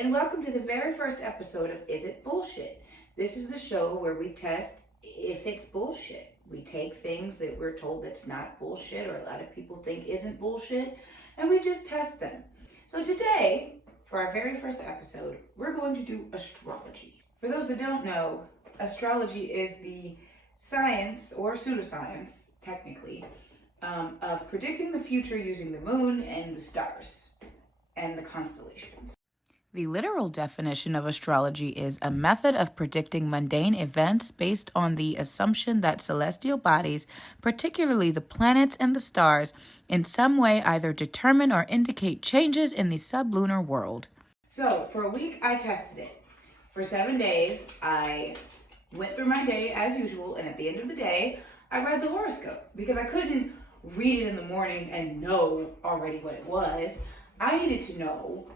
and welcome to the very first episode of Is It Bullshit? This is the show where we test if it's bullshit. We take things that we're told that's not bullshit or a lot of people think isn't bullshit, and we just test them. So today, for our very first episode, we're going to do astrology. For those that don't know, astrology is the science or pseudoscience, technically, of predicting the future using the moon and the stars and the constellations. The literal definition of astrology is a method of predicting mundane events based on the assumption that celestial bodies, particularly the planets and the stars, in some way either determine or indicate changes in the sublunar world. So, for a week, I tested it. For 7 days, I went through my day as usual, and at the end of the day, I read the horoscope because I couldn't read it in the morning and know already what it was. I needed to know.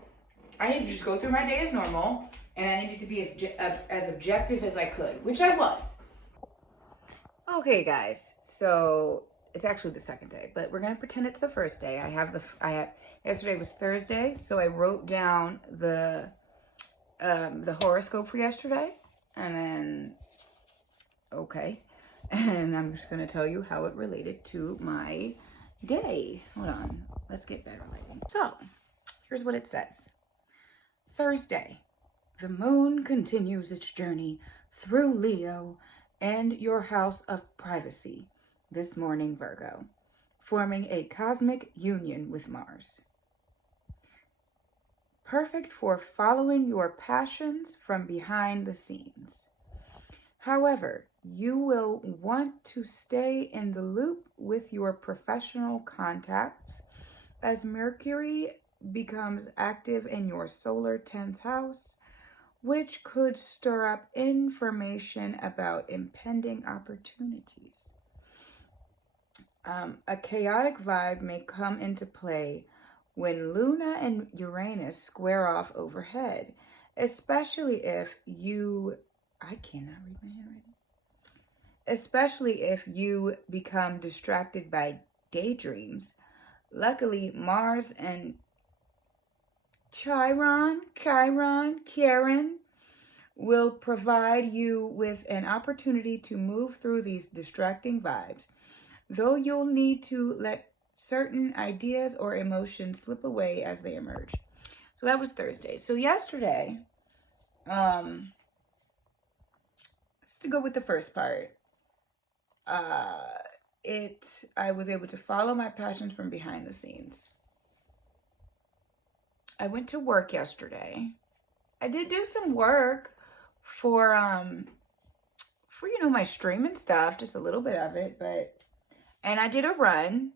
I needed to just go through my day as normal, and I needed to be as objective as I could, which I was. Okay, guys. So it's actually the second day, but we're gonna pretend it's the first day. Yesterday was Thursday, so I wrote down the horoscope for yesterday, and then and I'm just gonna tell you how it related to my day. Hold on, let's get better lighting. So here's what it says. Thursday, the moon continues its journey through Leo and your house of privacy this morning, Virgo, forming a cosmic union with Mars. Perfect for following your passions from behind the scenes. However, you will want to stay in the loop with your professional contacts as Mercury becomes active in your solar 10th house, which could stir up information about impending opportunities. A chaotic vibe may come into play when Luna and Uranus square off overhead, especially if you become distracted by daydreams. Luckily, Mars and Chiron, will provide you with an opportunity to move through these distracting vibes, though you'll need to let certain ideas or emotions slip away as they emerge. So that was Thursday. So yesterday, just to go with the first part, I was able to follow my passions from behind the scenes. I went to work yesterday. I did do some work for my streaming stuff, just a little bit of it, and I did a run.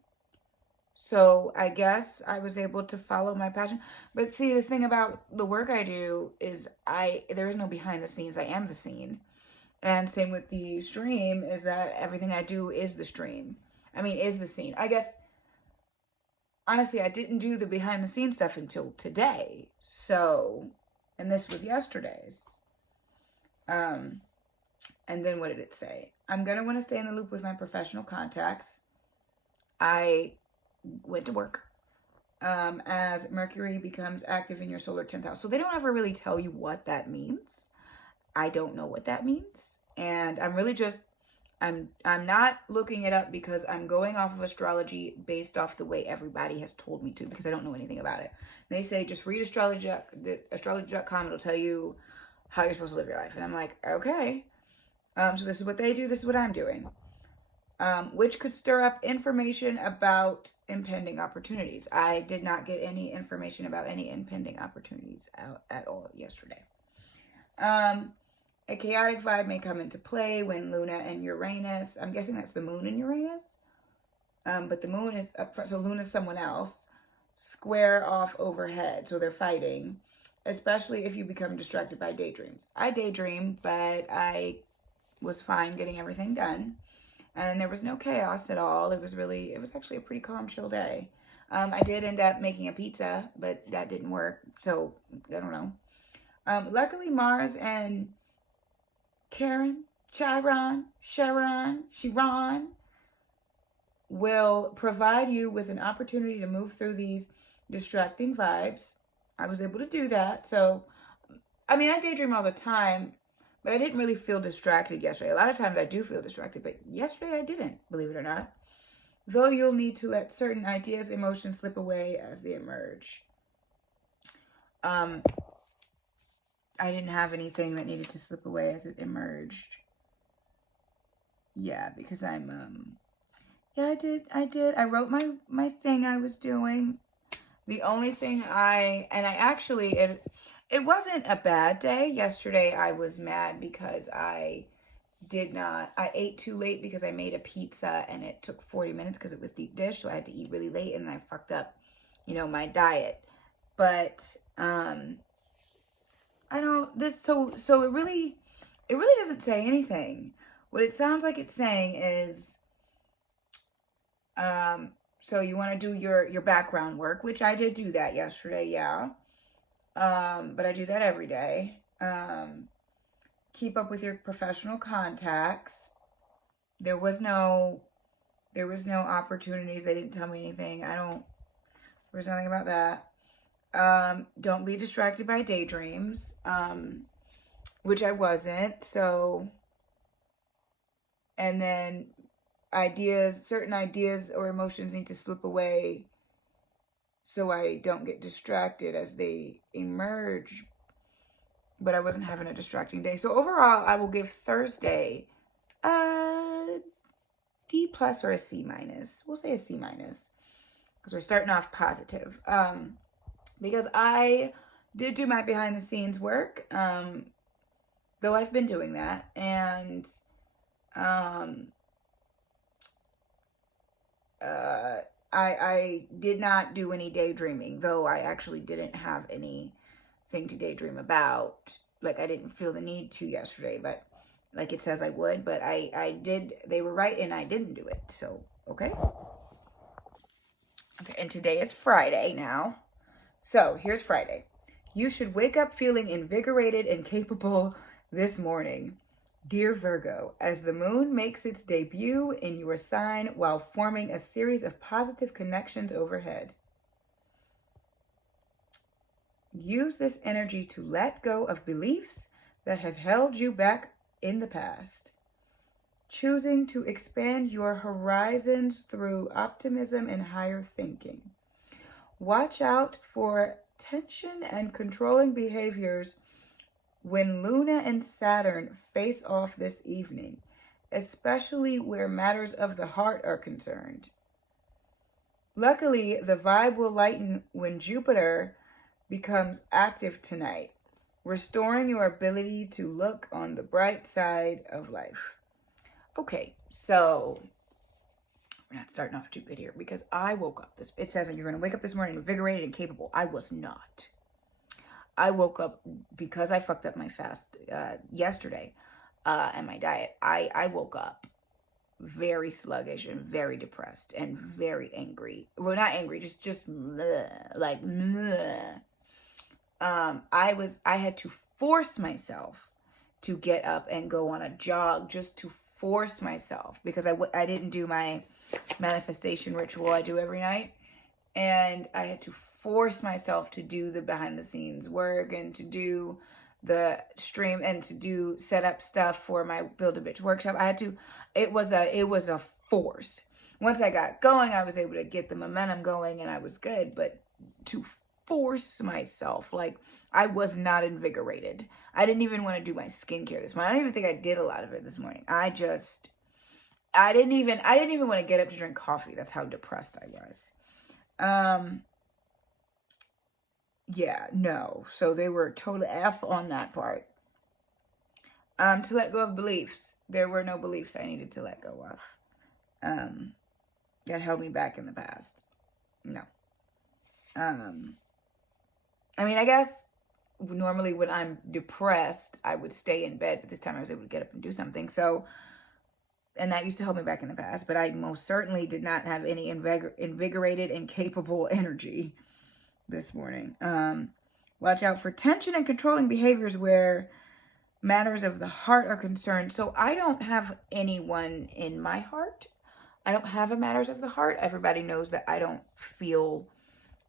So I guess I was able to follow my passion. But see, the thing about the work I do is there is no behind the scenes. I am the scene. And same with the stream is that everything I do is the stream. Is the scene. I guess honestly, I didn't do the behind the scenes stuff until today. So, and this was yesterday's. And then what did it say? I'm going to want to stay in the loop with my professional contacts. I went to work as Mercury becomes active in your solar 10th house. So they don't ever really tell you what that means. I don't know what that means. And I'm really just I'm not looking it up because I'm going off of astrology based off the way everybody has told me to, because I don't know anything about it. They say just read astrology.com. It'll tell you how you're supposed to live your life. And I'm like, okay. So this is what they do. This is what I'm doing. Which could stir up information about impending opportunities. I did not get any information about any impending opportunities out at all yesterday. A chaotic vibe may come into play when Luna and Uranus, I'm guessing that's the moon and Uranus, but the moon is up front, so Luna's someone else, square off overhead, so they're fighting, especially if you become distracted by daydreams. I daydream, but I was fine getting everything done, and there was no chaos at all. It was actually a pretty calm, chill day. I did end up making a pizza, but that didn't work, so I don't know. Luckily, Mars and Chiron will provide you with an opportunity to move through these distracting vibes. I was able to do that. So I mean, I daydream all the time, but I didn't really feel distracted yesterday. A lot of times I do feel distracted, but yesterday I didn't, believe it or not. Though you'll need to let certain ideas, emotions slip away as they emerge. Um, I didn't have anything that needed to slip away as it emerged. Yeah, because yeah, I did. I wrote my thing I was doing. The only thing it wasn't a bad day. Yesterday I was mad because I ate too late because I made a pizza and it took 40 minutes because it was deep dish, so I had to eat really late and then I fucked up, my diet. But I don't this so it really doesn't say anything. What it sounds like it's saying is so you want to do your background work, which I did do that yesterday, yeah. But I do that every day. Keep up with your professional contacts. There was no opportunities. They didn't tell me anything. There was nothing about that. Don't be distracted by daydreams, which I wasn't. So, and then certain ideas or emotions need to slip away so I don't get distracted as they emerge. But I wasn't having a distracting day. So overall, I will give Thursday a D plus or a C minus. We'll say a C minus because we're starting off positive. Because I did do my behind the scenes work, though I've been doing that, and I did not do any daydreaming, though I actually didn't have anything to daydream about. Like, I didn't feel the need to yesterday, but like it says I would, but I did. They were right, and I didn't do it. So, okay. Okay, and today is Friday now. So, here's Friday. You should wake up feeling invigorated and capable this morning. Dear Virgo, as the moon makes its debut in your sign while forming a series of positive connections overhead, use this energy to let go of beliefs that have held you back in the past, choosing to expand your horizons through optimism and higher thinking. Watch out for tension and controlling behaviors when Luna and Saturn face off this evening, especially where matters of the heart are concerned. Luckily, the vibe will lighten when Jupiter becomes active tonight, restoring your ability to look on the bright side of life. Okay, so we're not starting off too good here because I woke up it says that you're going to wake up this morning invigorated and capable. I was not. I woke up because I fucked up my fast yesterday and my diet. I woke up very sluggish and very depressed and very angry. Well, not angry, just bleh, like bleh. I had to force myself to get up and go on a jog, just to force myself, because I didn't do my manifestation ritual I do every night, and I had to force myself to do the behind the scenes work and to do the stream and to do set up stuff for my Build a Bitch workshop. It was a force. Once I got going, I was able to get the momentum going and I was good, but to force myself, like, I was not invigorated. I didn't even want to do my skincare this morning. I don't even think I did a lot of it this morning. I didn't even want to get up to drink coffee. That's how depressed I was. Yeah, no. So they were totally F on that part. To let go of beliefs. There were no beliefs I needed to let go of. That held me back in the past. No. I mean, I guess normally when I'm depressed, I would stay in bed, but this time I was able to get up and do something. So, and that used to hold me back in the past, but I most certainly did not have any invigorated and capable energy this morning. Watch out for tension and controlling behaviors where matters of the heart are concerned. So I don't have anyone in my heart. I don't have a matters of the heart. Everybody knows that I don't feel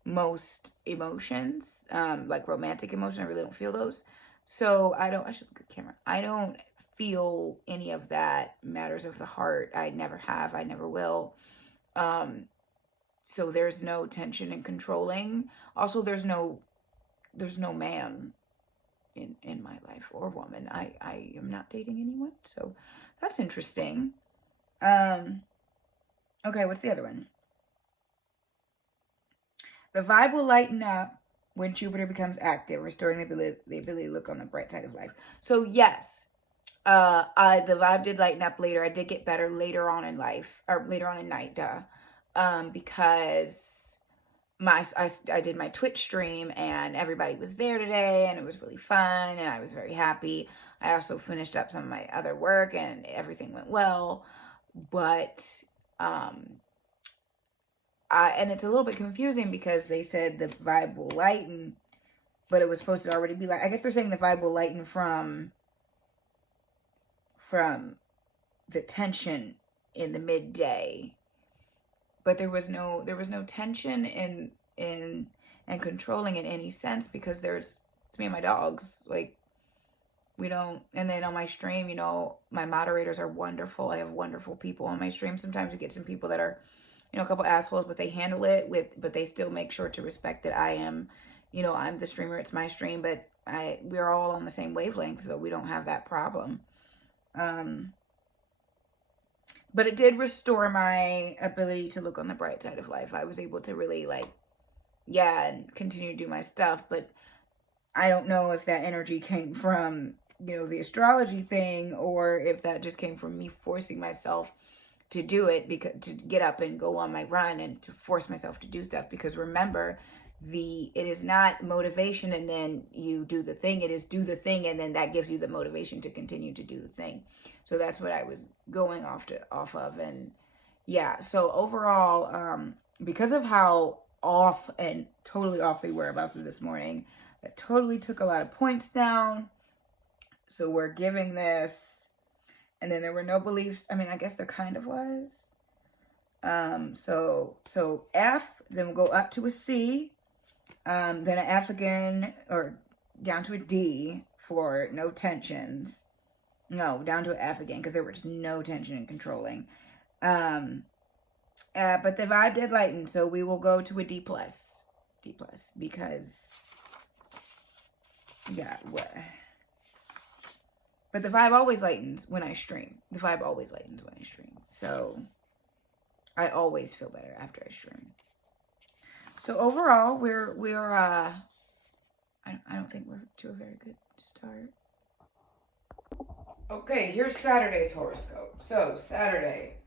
most emotions, like romantic emotions. I really don't feel those. So I should look at the camera. I don't feel any of that matters of the heart. I never have. I never will. So there's no tension and controlling. Also, there's no man in my life or woman. I am not dating anyone. So that's interesting. Okay, what's the other one? The vibe will lighten up when Jupiter becomes active, restoring the ability to look on the bright side of life. So yes, the vibe did lighten up later. I did get better later on in life, or later on in night, because I did my Twitch stream and everybody was there today and it was really fun and I was very happy. I also finished up some of my other work and everything went well, but and it's a little bit confusing because they said the vibe will lighten, but it was supposed to already be like, I guess they're saying the vibe will lighten from the tension in the midday, but there was no tension in and controlling in any sense because it's me and my dogs. Like, we don't. And then on my stream, my moderators are wonderful. I have wonderful people on my stream. Sometimes we get some people that are, a couple assholes, but they handle it but they still make sure to respect that I am, I'm the streamer, it's my stream, but we're all on the same wavelength, so we don't have that problem. But it did restore my ability to look on the bright side of life. I was able to really and continue to do my stuff, but I don't know if that energy came from, the astrology thing, or if that just came from me forcing myself to do it, because to get up and go on my run and to force myself to do stuff. Because remember, it is not motivation and then you do the thing. It is do the thing and then that gives you the motivation to continue to do the thing. So that's what I was going off of. And yeah, so overall, because of how off and totally off they were about this morning, that totally took a lot of points down. So we're giving this, and then there were no beliefs. I mean, I guess there kind of was. So F, then we'll go up to a C, then an F again, or down to a D for no tensions. No, down to an F again, because there was just no tension and controlling. But the vibe did lighten, so we will go to a D+. D+, because, yeah, what? But the vibe always lightens when I stream. The vibe always lightens when I stream. So I always feel better after I stream. So overall, we're I don't think we're to a very good start. Okay, here's Saturday's horoscope. So Saturday,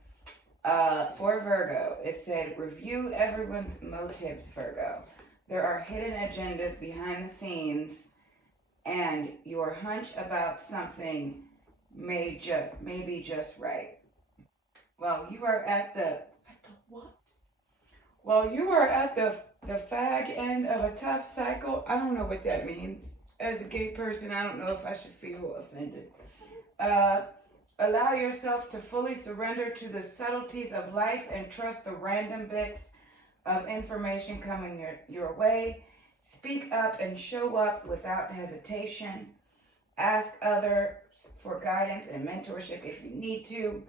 for Virgo, it said, review everyone's motives, Virgo. There are hidden agendas behind the scenes, and your hunch about something may be just right. Well, you are at the what? Well, you are at the fag end of a tough cycle. I don't know what that means. As a gay person, I don't know if I should feel offended. Allow yourself to fully surrender to the subtleties of life and trust the random bits of information coming your way. Speak up and show up without hesitation. Ask others for guidance and mentorship if you need to.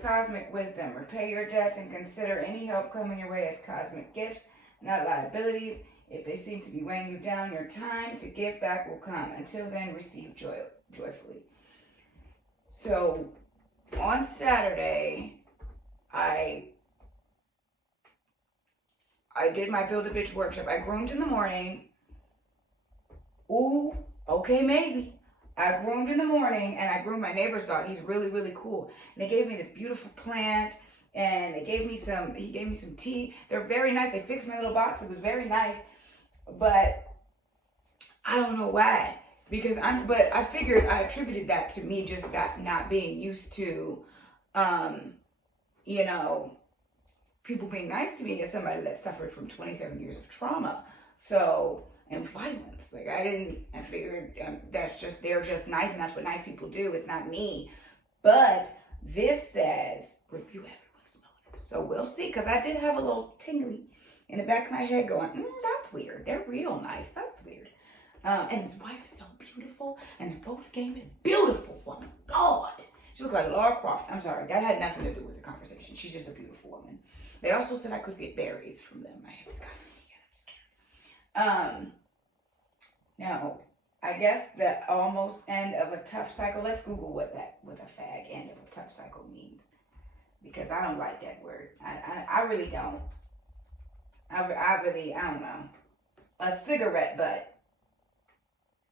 Cosmic wisdom. Repay your debts and consider any help coming your way as cosmic gifts, not liabilities. If they seem to be weighing you down, your time to give back will come. Until then, receive joyfully. So, on Saturday, I did my Build a Bitch workshop. I groomed in the morning. Ooh, okay, maybe. I groomed in the morning, and I groomed my neighbor's dog. He's really, really cool. And they gave me this beautiful plant, and he gave me some tea. They're very nice. They fixed my little box. It was very nice. But I don't know why. But I figured I attributed that to me just not being used to, people being nice to me as somebody that suffered from 27 years of trauma. So, and violence. I figured they're just nice and that's what nice people do. It's not me. But this says, review everyone's motives. So we'll see, because I did have a little tingly in the back of my head going, that's weird. They're real nice. That's weird. And his wife is so beautiful, and the post game is beautiful woman. God, she looks like Laura Croft. I'm sorry, that had nothing to do with the conversation. She's just a beautiful woman. They also said I could get berries from them. I have to kind of now, I guess the almost end of a tough cycle. Let's Google what a fag end of a tough cycle means, because I don't like that word. I really don't. I don't know. A cigarette butt.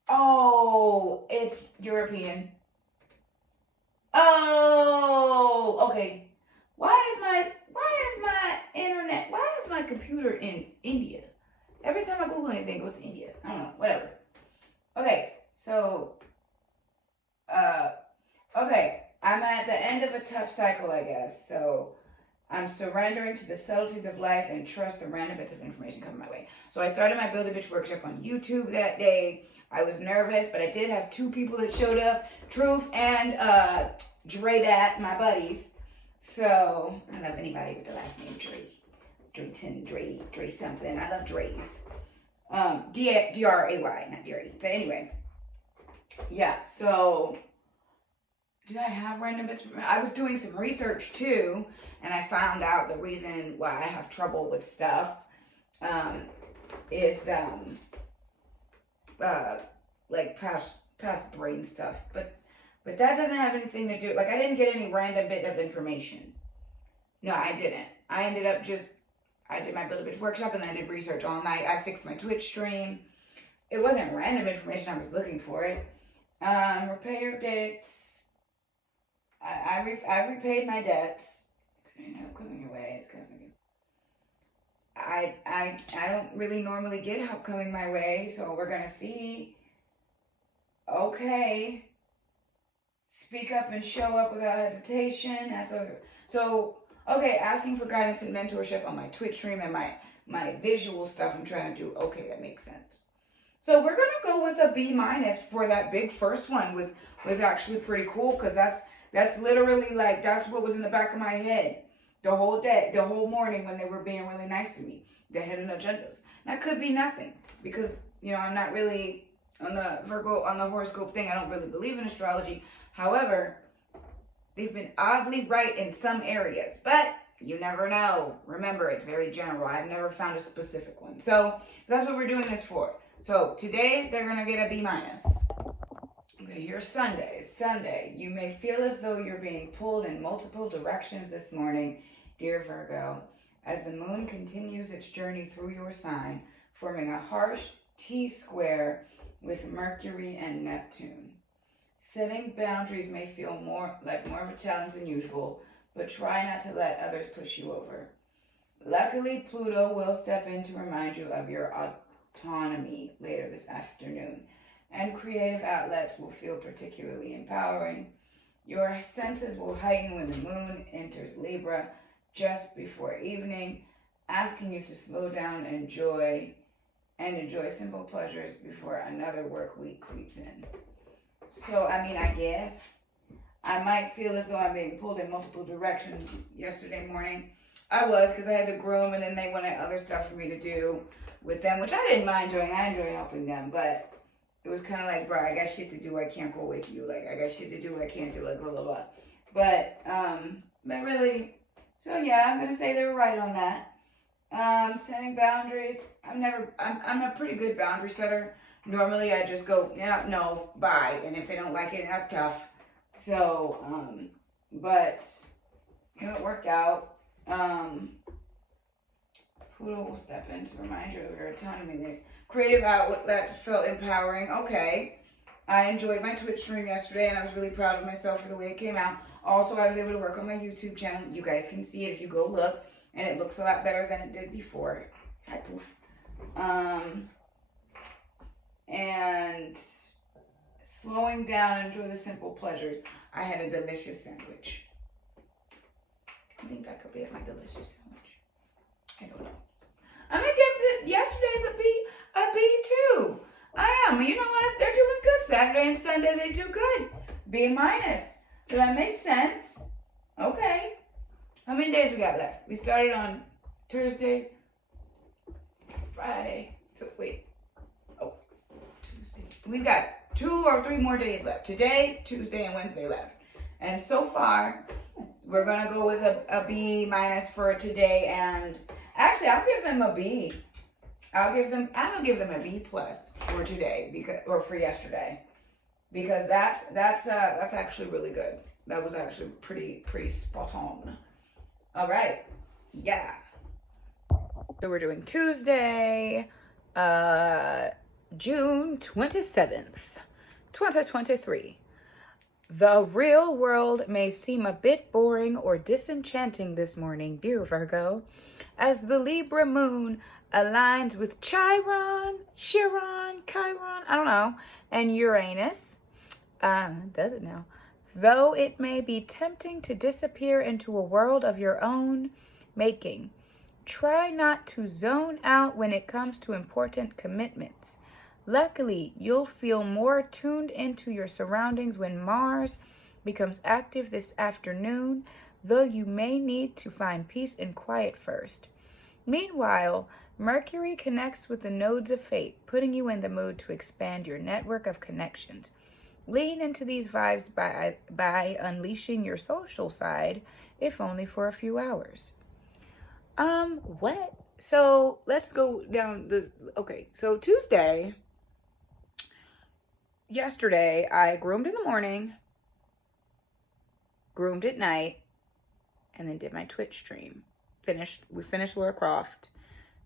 Oh, it's European. Oh, okay. Why is my internet? Why is my computer in India? Every time I Google anything, it goes to India. I don't know. Whatever. Okay, so, okay, I'm at the end of a tough cycle, I guess. So I'm surrendering to the subtleties of life and trust the random bits of information coming my way. So I started my Build a Bitch workshop on YouTube that day. I was nervous, but I did have 2 people that showed up, Truth and Dre Bat, my buddies. So I love anybody with the last name Dre. Drayton, Dre something. I love Dre's. D-R-A-Y, not Dre. But anyway, yeah, so did I have random bits? I was doing some research too, and I found out the reason why I have trouble with stuff is like past brain stuff. But that doesn't have anything to do, like I didn't get any random bit of information. No, I didn't. I ended up I did my Build a Bitch workshop and then I did research all night. I fixed my Twitch stream. It wasn't random information, I was looking for it. Repay your debts. I repaid my debts. Help coming your way. It's coming. I don't really normally get help coming my way, so we're gonna see. Okay. Speak up and show up without hesitation. Okay, asking for guidance and mentorship on my Twitch stream and my visual stuff I'm trying to do. Okay, that makes sense. So we're gonna go with a B- for that big first one. Was actually pretty cool, because that's literally like that's what was in the back of my head the whole day, the whole morning when they were being really nice to me. They had an agendas. That could be nothing, because I'm not really on the horoscope thing. I don't really believe in astrology. However, they've been oddly right in some areas, but you never know. Remember, it's very general. I've never found a specific one. So that's what we're doing this for. So today they're going to get a B-. Okay, here's Sunday. Sunday, you may feel as though you're being pulled in multiple directions this morning, dear Virgo, as the moon continues its journey through your sign, forming a harsh T-square with Mercury and Neptune. Setting boundaries may feel more of a challenge than usual, but try not to let others push you over. Luckily, Pluto will step in to remind you of your autonomy later this afternoon, and creative outlets will feel particularly empowering. Your senses will heighten when the moon enters Libra just before evening, asking you to slow down and enjoy simple pleasures before another work week creeps in. So, I guess I might feel as though I'm being pulled in multiple directions yesterday morning. I was, because I had to groom, and then they wanted other stuff for me to do with them, which I didn't mind doing. I enjoy helping them, but it was kind of like, bro, I got shit to do. I can't go with you. Like, I got shit to do. I can't do, like, blah, blah, blah. But really, so yeah, I'm going to say they were right on that. Setting boundaries. I'm a pretty good boundary setter. Normally I just go, yeah, no, bye. And if they don't like it, that's tough. So, but, it worked out. Pluto will step in to remind you of your autonomy. The creative outlet felt empowering. Okay. I enjoyed my Twitch stream yesterday, and I was really proud of myself for the way it came out. Also, I was able to work on my YouTube channel. You guys can see it if you go look, and it looks a lot better than it did before. Hi, poof. And slowing down, enjoy the simple pleasures. I had a delicious sandwich. Lean back a bit, my delicious sandwich. I don't know. I'm gonna give yesterday's a B too. I am. You know what? They're doing good. Saturday and Sunday they do good. B-. So that makes sense. Okay. How many days we got left? We started on Thursday, Friday. So wait. Oh, we've got 2 or 3 more days left. Today, Tuesday, and Wednesday left. And so far, we're gonna go with a B minus for today, and actually, I'll give them a B. I'm gonna give them a B plus for today or for yesterday, because that's actually really good. That was actually pretty spot on. All right, yeah. So we're doing Tuesday, June 27th, 2023. The real world may seem a bit boring or disenchanting this morning, dear Virgo, as the Libra moon aligns with Chiron, I don't know, and Uranus. Does it now? Though it may be tempting to disappear into a world of your own making, try not to zone out when it comes to important commitments. Luckily, you'll feel more tuned into your surroundings when Mars becomes active this afternoon, though you may need to find peace and quiet first. Meanwhile, Mercury connects with the nodes of fate, putting you in the mood to expand your network of connections. Lean into these vibes by unleashing your social side, if only for a few hours. What? So let's go down so Tuesday, yesterday, I groomed in the morning, groomed at night, and then did my Twitch stream. We finished Lara Croft,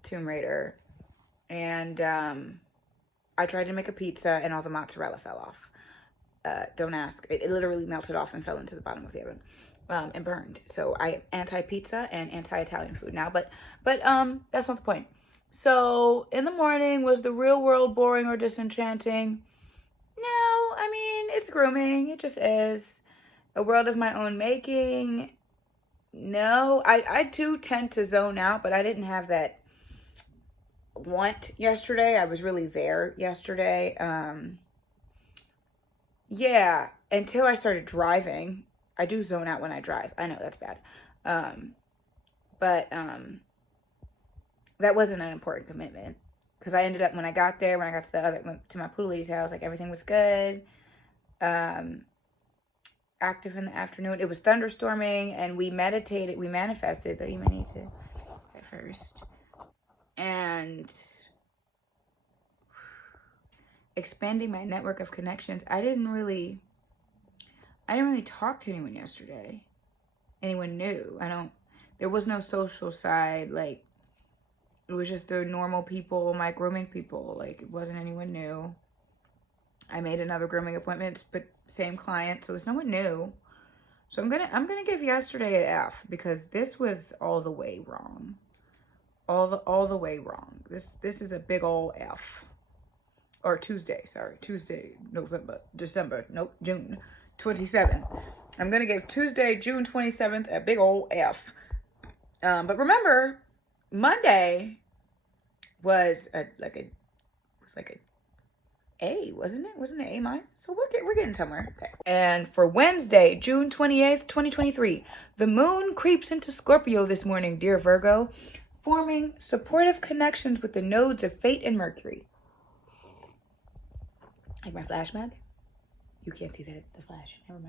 Tomb Raider, and I tried to make a pizza and all the mozzarella fell off. Don't ask. It literally melted off and fell into the bottom of the oven. And burned. So I am anti-pizza and anti-Italian food now, but that's not the point. So in the morning, was the real world boring or disenchanting? No, I mean, it's grooming. It just is. A world of my own making. No, I too tend to zone out, but I didn't have that want yesterday. I was really there yesterday. Yeah, until I started driving. I do zone out when I drive. I know that's bad. But that wasn't an important commitment. Because I ended up, when I got to my pool lady's house, like everything was good. Active in the afternoon. It was thunderstorming and we meditated. We manifested, though you may need to at first. And expanding my network of connections. I didn't really talk to anyone yesterday. Anyone new. There was no social side. Like, it was just the normal people, my grooming people. Like, it wasn't anyone new. I made another grooming appointment, but same client, so there's no one new. So I'm gonna give yesterday an F, because this was all the way wrong. All the way wrong. This is a big old F. Or Tuesday, June 27th. I'm going to give Tuesday, June 27th, a big old F. But remember, Monday was like a A, wasn't it? Wasn't it A minus? So we're getting somewhere. Okay. And for Wednesday, June 28th, 2023, the moon creeps into Scorpio this morning, dear Virgo, forming supportive connections with the nodes of fate and Mercury. Like my flash mug? You can't see that at the flash. Never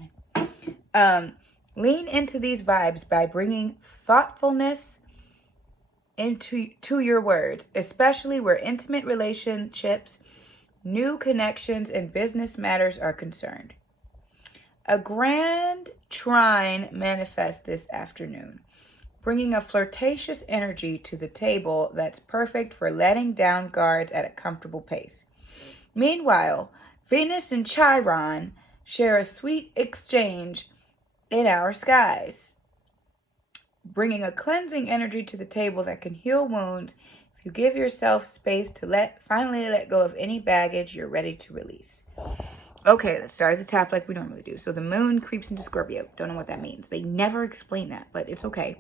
mind. Lean into these vibes by bringing thoughtfulness into your words, especially where intimate relationships, new connections, and business matters are concerned. A grand trine manifests this afternoon, bringing a flirtatious energy to the table that's perfect for letting down guards at a comfortable pace. Meanwhile, Venus and Chiron share a sweet exchange in our skies, bringing a cleansing energy to the table that can heal wounds if you give yourself space to finally let go of any baggage you're ready to release. Okay, let's start at the top like we normally do. So the moon creeps into Scorpio. Don't know what that means. They never explain that, but it's okay.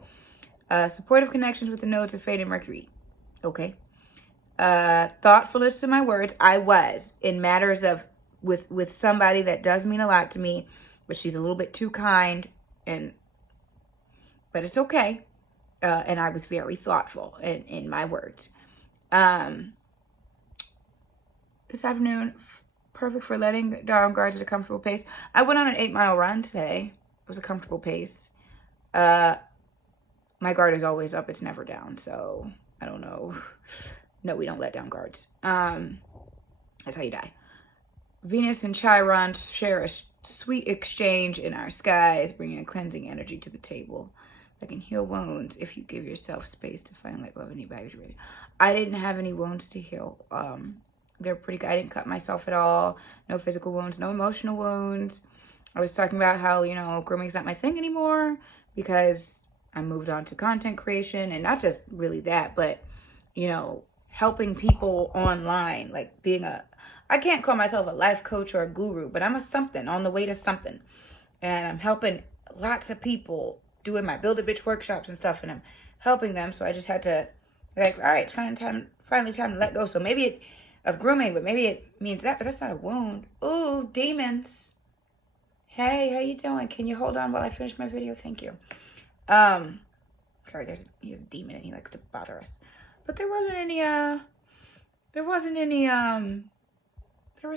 Supportive connections with the nodes of fate and Mercury. Okay. Thoughtfulness to my words. I was in matters of with somebody that does mean a lot to me, but she's a little bit too kind, but it's okay. And I was very thoughtful in my words. This afternoon, perfect for letting down guards at a comfortable pace. I went on an 8-mile run today. It was a comfortable pace. My guard is always up. It's never down. So I don't know. No, we don't let down guards. That's how you die. Venus and Chiron share a sweet exchange in our skies, bringing a cleansing energy to the table that can heal wounds if you give yourself space to find let go of any baggage. I didn't have any wounds to heal. They're pretty good. I didn't cut myself at all. No physical wounds, no emotional wounds. I was talking about how, you know, grooming's not my thing anymore because I moved on to content creation, and not just really that, but, you know, helping people online, like being I can't call myself a life coach or a guru, but I'm a something on the way to something. And I'm helping lots of people doing my Build a Bitch workshops and stuff, and I'm helping them. So I just had to, like, all right, it's finally time to let go. So maybe of grooming, but maybe it means that, but that's not a wound. Ooh, demons. Hey, how you doing? Can you hold on while I finish my video? Thank you. Sorry, he's a demon and he likes to bother us. But there was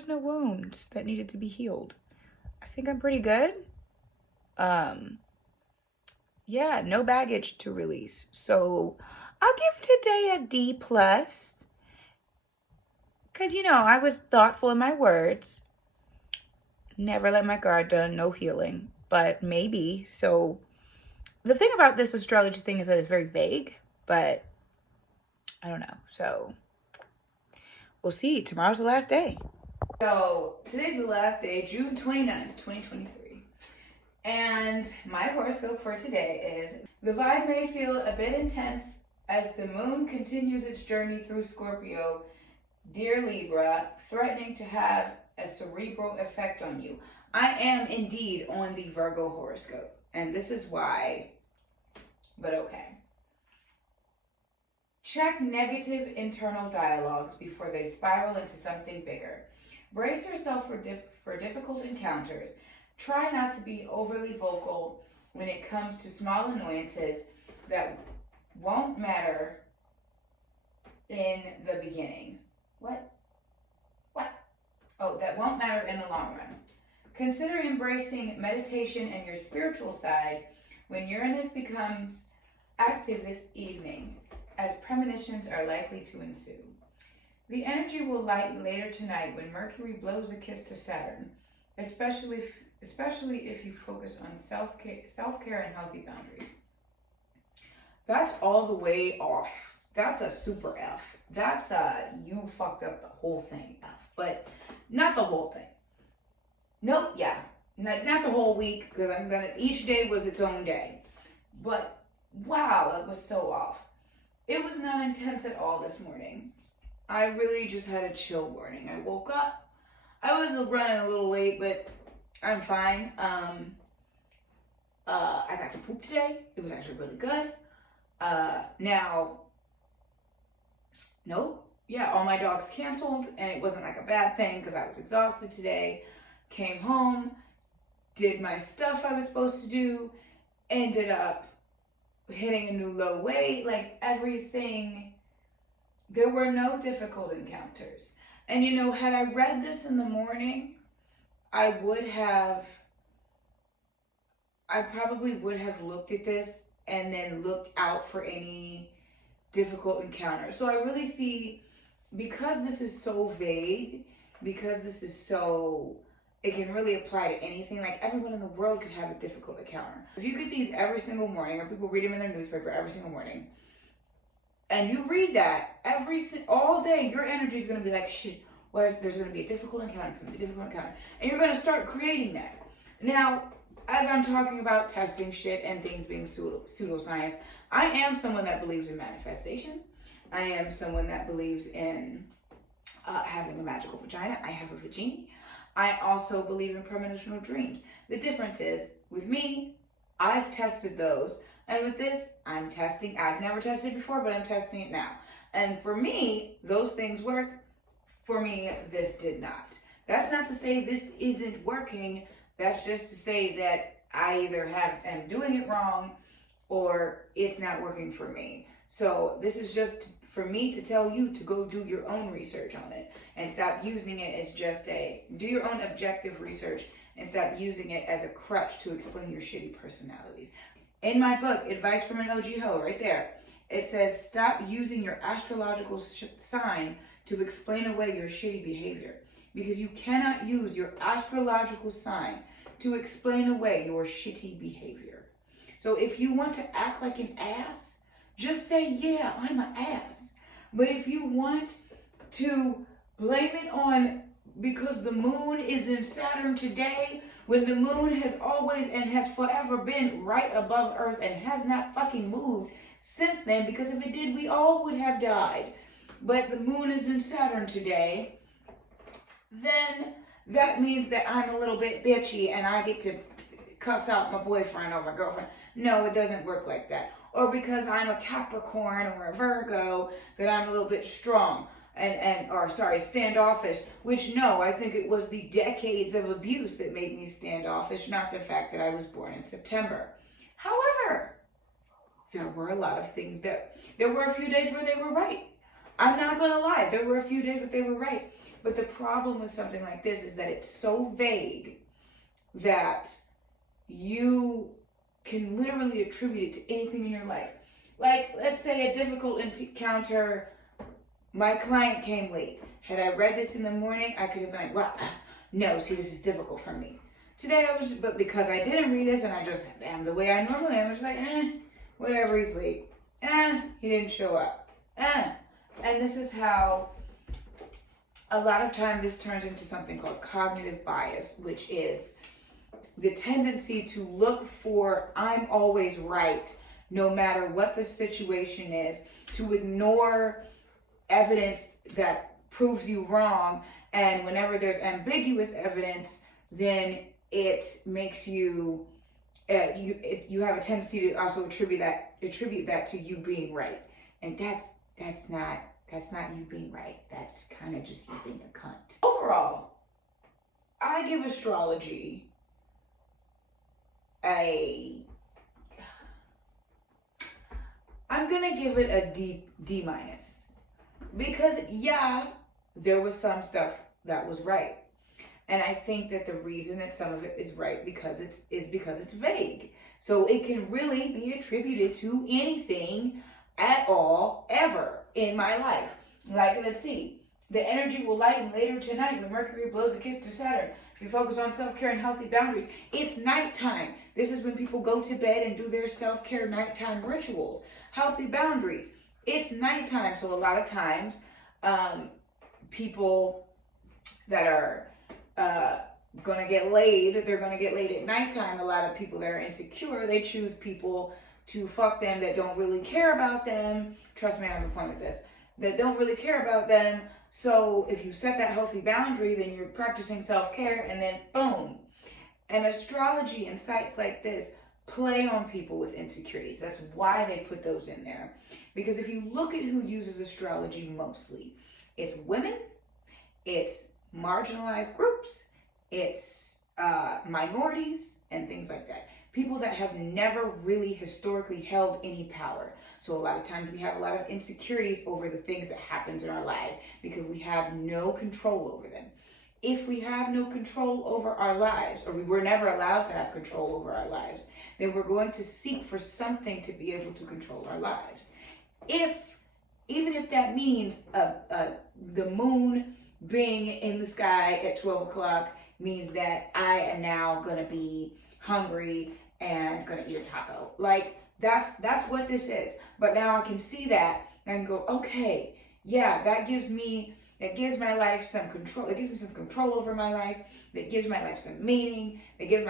no wounds that needed to be healed. I think I'm pretty good. Yeah, no baggage to release. So I'll give today a D+. Because, you know, I was thoughtful in my words. Never let my guard down, no healing. But maybe. So the thing about this astrology thing is that it's very vague. But I don't know. So we'll see. Tomorrow's the last day. So today's the last day, June 29th, 2023. And my horoscope for today is, the vibe may feel a bit intense as the moon continues its journey through Scorpio, dear Libra, threatening to have a cerebral effect on you. I am indeed on the Virgo horoscope, and this is why, but okay. Check negative internal dialogues before they spiral into something bigger. Brace yourself for difficult encounters. Try not to be overly vocal when it comes to small annoyances that won't matter in the beginning. What? Oh, that won't matter in the long run. Consider embracing meditation and your spiritual side when Uranus becomes active this evening, as premonitions are likely to ensue. The energy will lighten later tonight when Mercury blows a kiss to Saturn, especially if you focus on self-care and healthy boundaries. That's all the way off. That's a super F. That's you fucked up the whole thing F. But not the whole thing. Nope, yeah. Not the whole week, because each day was its own day. But wow, that was so off. It was not intense at all this morning. I really just had a chill morning. I woke up. I was running a little late, but I'm fine. I got to poop today. It was actually really good. All my dogs canceled, and it wasn't like a bad thing because I was exhausted today. Came home, did my stuff I was supposed to do, ended up hitting a new low weight, like everything. There were no difficult encounters. And you know, had I read this in the morning, I probably would have looked at this and then looked out for any difficult encounters. So I really see, because this is so vague, because this is so, it can really apply to anything. Like, everyone in the world could have a difficult encounter. If you get these every single morning, or people read them in their newspaper every single morning, and you read that all day, your energy is going to be like, shit, well, there's going to be a difficult encounter, it's going to be a difficult encounter. And you're going to start creating that. Now, as I'm talking about testing shit and things being pseudoscience, I am someone that believes in manifestation. I am someone that believes in having a magical vagina. I have a vagina. I also believe in premonitional dreams. The difference is, with me, I've tested those. And with this, I'm testing. I've never tested before, but I'm testing it now. And for me, those things work. For me, this did not. That's not to say this isn't working. That's just to say that I either am doing it wrong or it's not working for me. So this is just for me to tell you to go do your own research on it and stop using it as just do your own objective research and stop using it as a crutch to explain your shitty personalities. In my book, Advice from an OG Hoe, right there, it says stop using your astrological sign to explain away your shitty behavior. Because you cannot use your astrological sign to explain away your shitty behavior. So if you want to act like an ass, just say, yeah, I'm an ass. But if you want to blame it on because the moon is in Saturn today, when the moon has always and has forever been right above Earth and has not fucking moved since then, because if it did, we all would have died. But the moon is in Saturn today, then that means that I'm a little bit bitchy and I get to cuss out my boyfriend or my girlfriend. No, it doesn't work like that. Or because I'm a Capricorn or a Virgo, that I'm a little bit strong or standoffish. Which, no, I think it was the decades of abuse that made me standoffish, not the fact that I was born in September. However, there were a lot of things there were a few days where they were right. I'm not gonna lie, there were a few days where they were right. But the problem with something like this is that it's so vague that you can literally attribute it to anything in your life. Like, let's say a difficult encounter, my client came late. Had I read this in the morning, I could have been like, well, no, see, this is difficult for me. Today but because I didn't read this and I just am the way I normally am, I was like, whatever, he's late. He didn't show up. And this is how a lot of time this turns into something called cognitive bias, which is the tendency to look for I'm always right no matter what the situation is, to ignore evidence that proves you wrong, and whenever there's ambiguous evidence, then it makes you you have a tendency to also attribute that to you being right, and that's not you being right. That's kind of just you being a cunt. Overall, I give astrology I'm gonna give it a D minus, because yeah, there was some stuff that was right, and I think that the reason that some of it is right because it's vague, so it can really be attributed to anything at all ever in my life. Like, let's see, the energy will lighten later tonight when Mercury blows a kiss to Saturn. If you focus on self-care and healthy boundaries, it's nighttime. This is when people go to bed and do their self-care nighttime rituals. Healthy boundaries, it's nighttime. So a lot of times, people that are gonna get laid, they're gonna get laid at nighttime. A lot of people that are insecure, they choose people to fuck them that don't really care about them. Trust me, I have a point with this. That don't really care about them. So if you set that healthy boundary, then you're practicing self-care, and then boom. And astrology and sites like this play on people with insecurities. That's why they put those in there. Because if you look at who uses astrology mostly, it's women, it's marginalized groups, it's minorities, and things like that. People that have never really historically held any power. So a lot of times we have a lot of insecurities over the things that happens in our life because we have no control over them. If we have no control over our lives, or we were never allowed to have control over our lives, then we're going to seek for something to be able to control our lives. Even if that means the moon being in the sky at 12 o'clock means that I am now going to be hungry and going to eat a taco. Like, that's what this is. But now I can see that and go, okay, yeah, that gives my life some control. It gives me some control over my life. That gives my life some meaning. That gives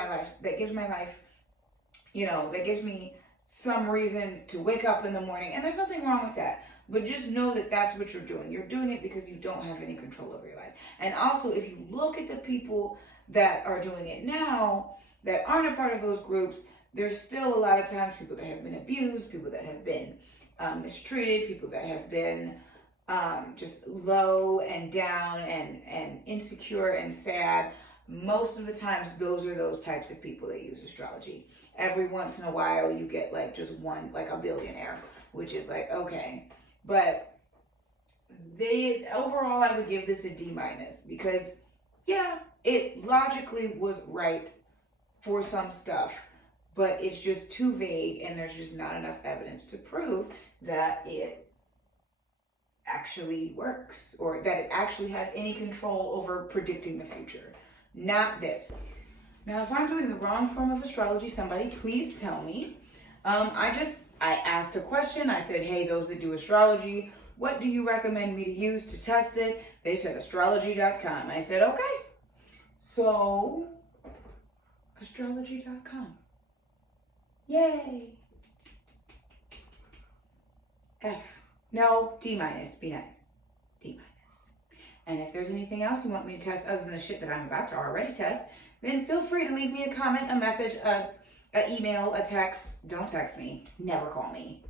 me some reason to wake up in the morning. And there's nothing wrong with that. But just know that that's what you're doing. You're doing it because you don't have any control over your life. And also, if you look at the people that are doing it now, that aren't a part of those groups, there's still a lot of times people that have been abused, people that have been mistreated, people that have been just low and down and insecure and sad. Most of the times, those are those types of people that use astrology. Every once in a while, you get like just one, like a billionaire, which is like, okay. But overall I would give this a D minus because yeah, it logically was right for some stuff, but it's just too vague and there's just not enough evidence to prove that it actually works or that it actually has any control over predicting the future. Not this. Now, if I'm doing the wrong form of astrology, somebody please tell me. I asked a question. I said, hey, those that do astrology, what do you recommend me to use to test it? They said astrology.com. I said, okay. So, astrology.com. Yay. F. No, D minus. Be nice. D minus. And if there's anything else you want me to test other than the shit that I'm about to already test, then feel free to leave me a comment, a message, an email, a text. Don't text me. Never call me.